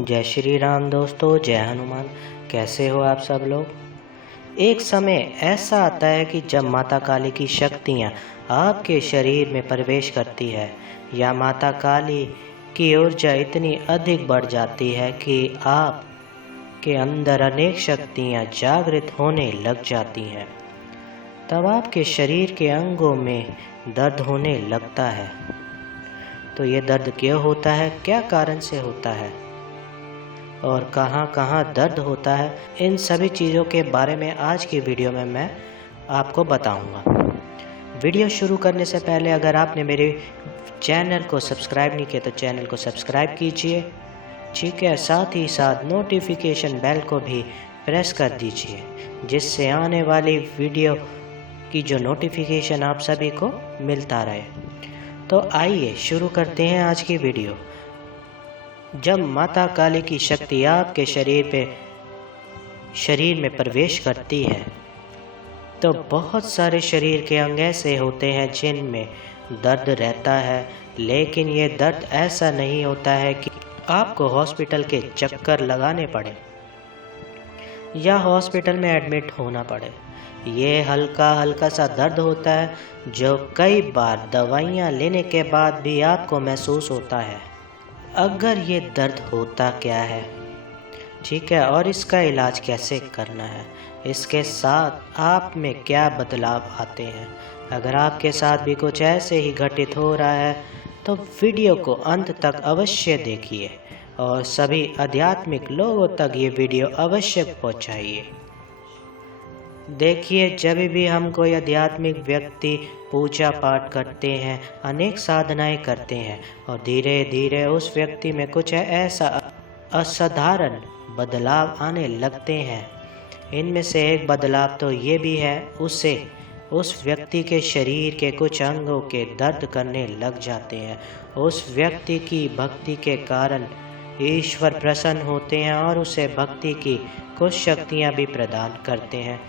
जय श्री राम दोस्तों, जय हनुमान। कैसे हो आप सब लोग। एक समय ऐसा आता है कि जब माता काली की शक्तियाँ आपके शरीर में प्रवेश करती है या माता काली की ऊर्जा इतनी अधिक बढ़ जाती है कि आप के अंदर अनेक शक्तियाँ जागृत होने लग जाती हैं। तब आपके शरीर के अंगों में दर्द होने लगता है। तो ये दर्द क्यों होता है, क्या कारण से होता है और कहाँ कहाँ दर्द होता है, इन सभी चीज़ों के बारे में आज की वीडियो में मैं आपको बताऊंगा। वीडियो शुरू करने से पहले अगर आपने मेरे चैनल को सब्सक्राइब नहीं किया तो चैनल को सब्सक्राइब कीजिए, ठीक है। साथ ही साथ नोटिफिकेशन बेल को भी प्रेस कर दीजिए, जिससे आने वाली वीडियो की जो नोटिफिकेशन आप सभी को मिलता रहे। तो आइए शुरू करते हैं आज की वीडियो। जब माता काली की शक्ति आपके शरीर में प्रवेश करती है तो बहुत सारे शरीर के अंग ऐसे होते हैं जिनमें दर्द रहता है, लेकिन ये दर्द ऐसा नहीं होता है कि आपको हॉस्पिटल के चक्कर लगाने पड़े या हॉस्पिटल में एडमिट होना पड़े। ये हल्का हल्का सा दर्द होता है जो कई बार दवाइयाँ लेने के बाद भी आपको महसूस होता है। अगर ये दर्द होता क्या है, ठीक है, और इसका इलाज कैसे करना है, इसके साथ आप में क्या बदलाव आते हैं। अगर आपके साथ भी कुछ ऐसे ही घटित हो रहा है तो वीडियो को अंत तक अवश्य देखिए और सभी आध्यात्मिक लोगों तक ये वीडियो अवश्य पहुंचाइए। देखिए, जब भी हम कोई आध्यात्मिक व्यक्ति पूजा पाठ करते हैं, अनेक साधनाएं करते हैं और धीरे धीरे उस व्यक्ति में कुछ ऐसा असाधारण बदलाव आने लगते हैं। इनमें से एक बदलाव तो ये भी है, उससे उस व्यक्ति के शरीर के कुछ अंगों के दर्द करने लग जाते हैं। उस व्यक्ति की भक्ति के कारण ईश्वर प्रसन्न होते हैं और उसे भक्ति की कुछ शक्तियाँ भी प्रदान करते हैं।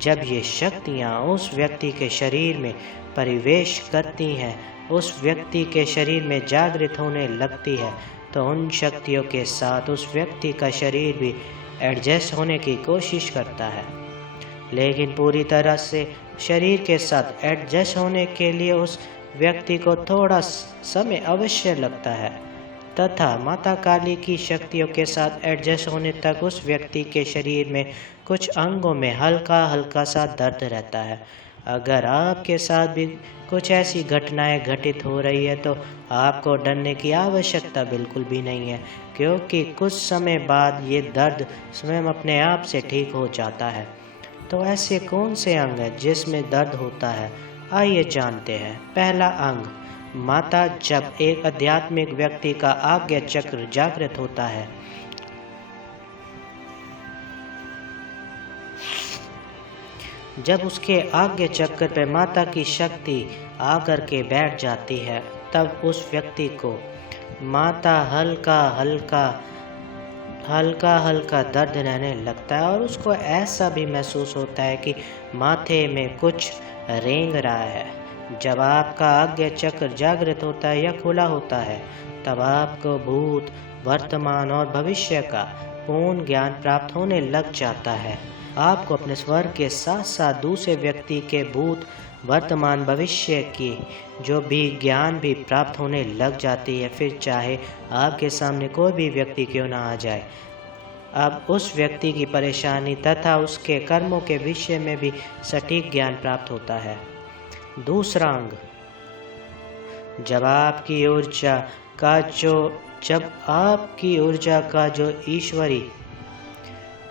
जब ये शक्तियाँ उस व्यक्ति के शरीर में प्रवेश करती हैं, उस व्यक्ति के शरीर में जागृत होने लगती है, तो उन शक्तियों के साथ उस व्यक्ति का शरीर भी एडजस्ट होने की कोशिश करता है। लेकिन पूरी तरह से शरीर के साथ एडजस्ट होने के लिए उस व्यक्ति को थोड़ा समय अवश्य लगता है, तथा माता काली की शक्तियों के साथ एडजस्ट होने तक उस व्यक्ति के शरीर में कुछ अंगों में हल्का हल्का सा दर्द रहता है। अगर आपके साथ भी कुछ ऐसी घटनाएं घटित हो रही है तो आपको डरने की आवश्यकता बिल्कुल भी नहीं है, क्योंकि कुछ समय बाद ये दर्द स्वयं अपने आप से ठीक हो जाता है। तो ऐसे कौन से अंग हैं जिसमें दर्द होता है, आइए जानते हैं। पहला अंग, माता। जब एक आध्यात्मिक व्यक्ति का आज्ञा चक्र जागृत होता है, जब उसके आज्ञा चक्र पर माता की शक्ति आकर के बैठ जाती है, तब उस व्यक्ति को माता हल्का हल्का दर्द रहने लगता है और उसको ऐसा भी महसूस होता है कि माथे में कुछ रेंग रहा है। जब आपका आज्ञा चक्र जागृत होता है या खुला होता है, तब आपको भूत, वर्तमान और भविष्य का पूर्ण ज्ञान प्राप्त होने लग जाता है। आपको अपने स्वर्ग के साथ साथ दूसरे व्यक्ति के भूत, वर्तमान, भविष्य की जो भी ज्ञान भी प्राप्त होने लग जाती है। फिर चाहे आपके सामने कोई भी व्यक्ति क्यों ना आ जाए, अब उस व्यक्ति की परेशानी तथा उसके कर्मों के विषय में भी सटीक ज्ञान प्राप्त होता है। दूसरा अंग, जब आपकी ऊर्जा का जो ईश्वरी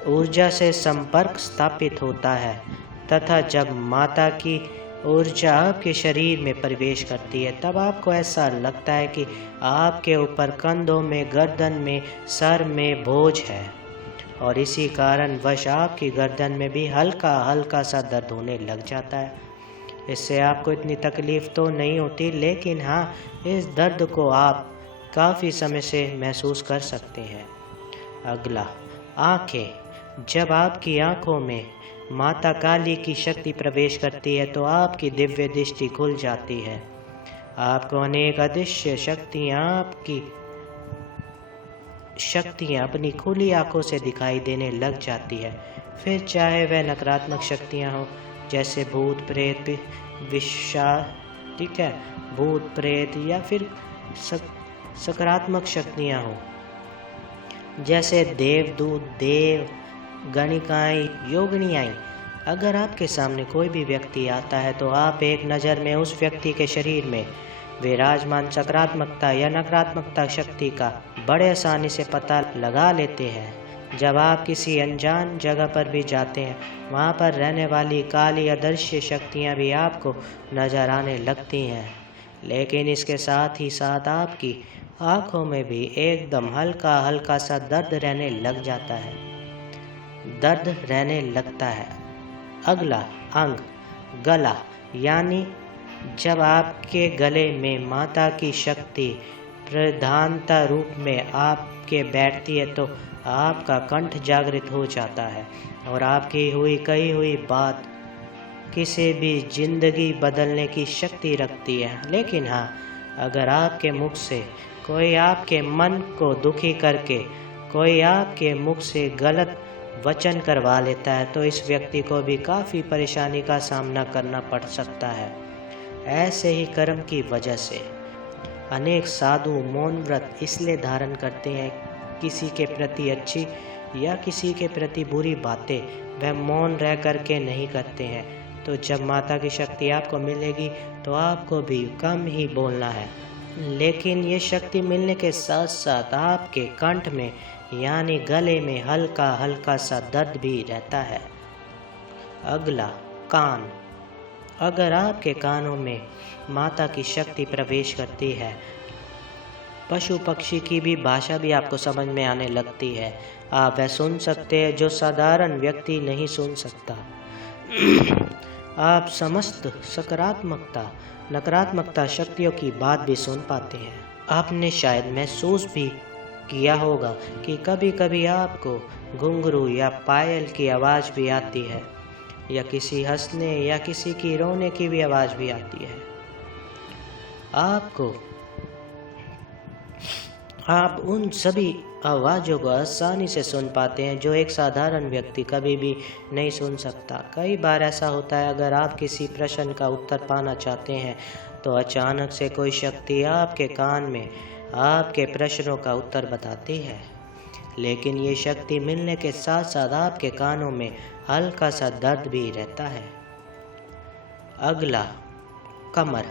ऊर्जा से संपर्क स्थापित होता है, तथा जब माता की ऊर्जा आपके शरीर में प्रवेश करती है, तब आपको ऐसा लगता है कि आपके ऊपर कंधों में, गर्दन में, सर में बोझ है और इसी कारण वश आपकी गर्दन में भी हल्का हल्का सा दर्द होने लग जाता है। इससे आपको इतनी तकलीफ़ तो नहीं होती, लेकिन हाँ, इस दर्द को आप काफ़ी समय से महसूस कर सकते हैं। अगला, आँखें। जब आपकी आँखों में माता काली की शक्ति प्रवेश करती है तो आपकी दिव्य दृष्टि खुल जाती है। आपको अनेक अदृश्य शक्तियाँ आपकी शक्तियाँ अपनी खुली आंखों से दिखाई देने लग जाती है। फिर चाहे वह नकारात्मक शक्तियाँ हो, जैसे भूत प्रेत विषा ठीक है, भूत प्रेत, या फिर सकारात्मक शक्तियाँ हो, जैसे देवदूत, देव, गणिकाएँ, योगिनियाँ। अगर आपके सामने कोई भी व्यक्ति आता है तो आप एक नज़र में उस व्यक्ति के शरीर में विराजमान सकारात्मकता या नकारात्मकता शक्ति का बड़े आसानी से पता लगा लेते हैं। जब आप किसी अनजान जगह पर भी जाते हैं, वहाँ पर रहने वाली काली अदृश्य शक्तियाँ भी आपको नज़र आने लगती हैं। लेकिन इसके साथ ही साथ आपकी आँखों में भी एकदम हल्का हल्का सा दर्द रहने लग जाता है, दर्द रहने लगता है। अगला अंग गला, यानी जब आपके गले में माता की शक्ति प्रधानता रूप में आपके बैठती है तो आपका कंठ जागृत हो जाता है और आपकी कही हुई बात किसी भी जिंदगी बदलने की शक्ति रखती है। लेकिन हाँ, अगर आपके मुख से कोई आपके मन को दुखी करके कोई आपके मुख से गलत वचन करवा लेता है तो इस व्यक्ति को भी काफ़ी परेशानी का सामना करना पड़ सकता है। ऐसे ही कर्म की वजह से अनेक साधु मौन व्रत इसलिए धारण करते हैं, किसी के प्रति अच्छी या किसी के प्रति बुरी बातें वह मौन रह करके नहीं करते हैं। तो जब माता की शक्ति आपको मिलेगी तो आपको भी कम ही बोलना है, लेकिन ये शक्ति मिलने के साथ साथ आपके कंठ में यानी गले में हल्का हल्का सा दर्द भी रहता है। अगला कान। अगर आपके कानों में माता की शक्ति प्रवेश करती है, पशु पक्षी की भी भाषा भी आपको समझ में आने लगती है। आप वह सुन सकते हैं जो साधारण व्यक्ति नहीं सुन सकता। आप समस्त सकारात्मकता नकारात्मकता शक्तियों की बात भी सुन पाते हैं। आपने शायद महसूस भी किया होगा कि कभी कभी आपको घुंघरू या पायल की आवाज़ भी आती है, या किसी हंसने या किसी की रोने की भी आवाज़ भी आती है। आप उन सभी आवाज़ों को आसानी से सुन पाते हैं जो एक साधारण व्यक्ति कभी भी नहीं सुन सकता। कई बार ऐसा होता है, अगर आप किसी प्रश्न का उत्तर पाना चाहते हैं तो अचानक से कोई शक्ति आपके कान में आपके प्रश्नों का उत्तर बताती है, लेकिन ये शक्ति मिलने के साथ साथ आपके कानों में हल्का सा दर्द भी रहता है। अगला कमर।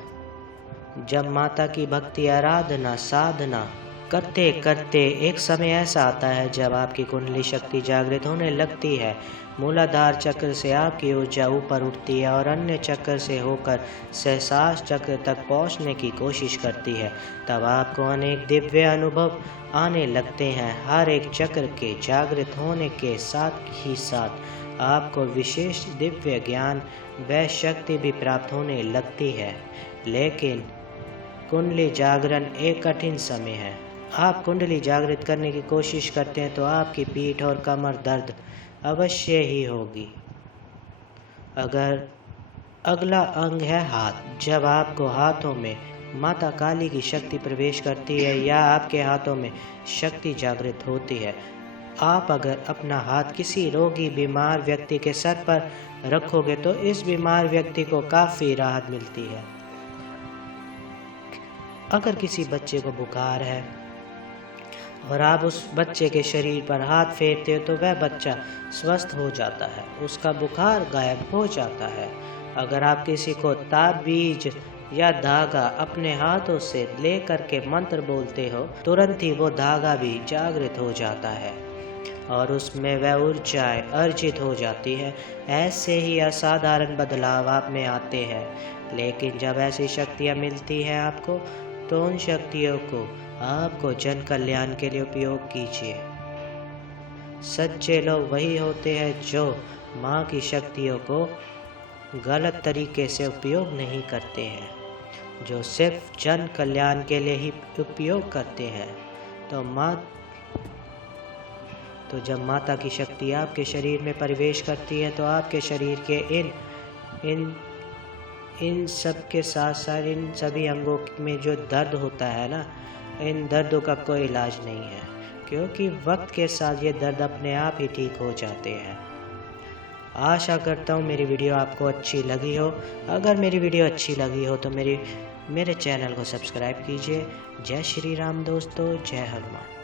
जब माता की भक्ति आराधना साधना करते करते एक समय ऐसा आता है जब आपकी कुंडली शक्ति जागृत होने लगती है। मूलाधार चक्र से आपकी ऊर्जा ऊपर उठती है और अन्य चक्र से होकर सहस्रार चक्र तक पहुंचने की कोशिश करती है। तब आपको अनेक दिव्य अनुभव आने लगते हैं। हर एक चक्र के जागृत होने के साथ ही साथ आपको विशेष दिव्य ज्ञान व शक्ति भी प्राप्त होने लगती है। लेकिन कुंडली जागरण एक कठिन समय है। आप कुंडली जागृत करने की कोशिश करते हैं तो आपकी पीठ और कमर दर्द अवश्य ही होगी। अगला अंग है हाथ। जब आपको हाथों में माता काली की शक्ति प्रवेश करती है या आपके हाथों में शक्ति जागृत होती है, आप अगर अपना हाथ किसी रोगी बीमार व्यक्ति के सर पर रखोगे तो इस बीमार व्यक्ति को काफ़ी राहत मिलती है। अगर किसी बच्चे को बुखार है और आप उस बच्चे के शरीर पर हाथ फेरते हो तो वह बच्चा स्वस्थ हो जाता है, उसका बुखार गायब हो जाता है। अगर आप किसी को ताबीज या धागा अपने हाथों से ले करके मंत्र बोलते हो, तुरंत ही वो धागा भी जागृत हो जाता है और उसमें वह ऊर्जाएं अर्जित हो जाती है। ऐसे ही असाधारण बदलाव आप में आते हैं। लेकिन जब ऐसी शक्तियाँ मिलती हैं आपको, तो उन शक्तियों को आपको जन कल्याण के लिए उपयोग कीजिए। सच्चे लोग वही होते हैं जो माँ की शक्तियों को गलत तरीके से उपयोग नहीं करते हैं, जो सिर्फ जन कल्याण के लिए ही उपयोग करते हैं। तो जब माता की शक्ति आपके शरीर में प्रवेश करती है तो आपके शरीर के इन सब के साथ साथ इन सभी अंगों में जो दर्द होता है ना, इन दर्दों का कोई इलाज नहीं है, क्योंकि वक्त के साथ ये दर्द अपने आप ही ठीक हो जाते हैं। आशा करता हूँ मेरी वीडियो आपको अच्छी लगी हो। अगर मेरी वीडियो अच्छी लगी हो तो मेरे चैनल को सब्सक्राइब कीजिए। जय श्री राम दोस्तों, जय हनुमान।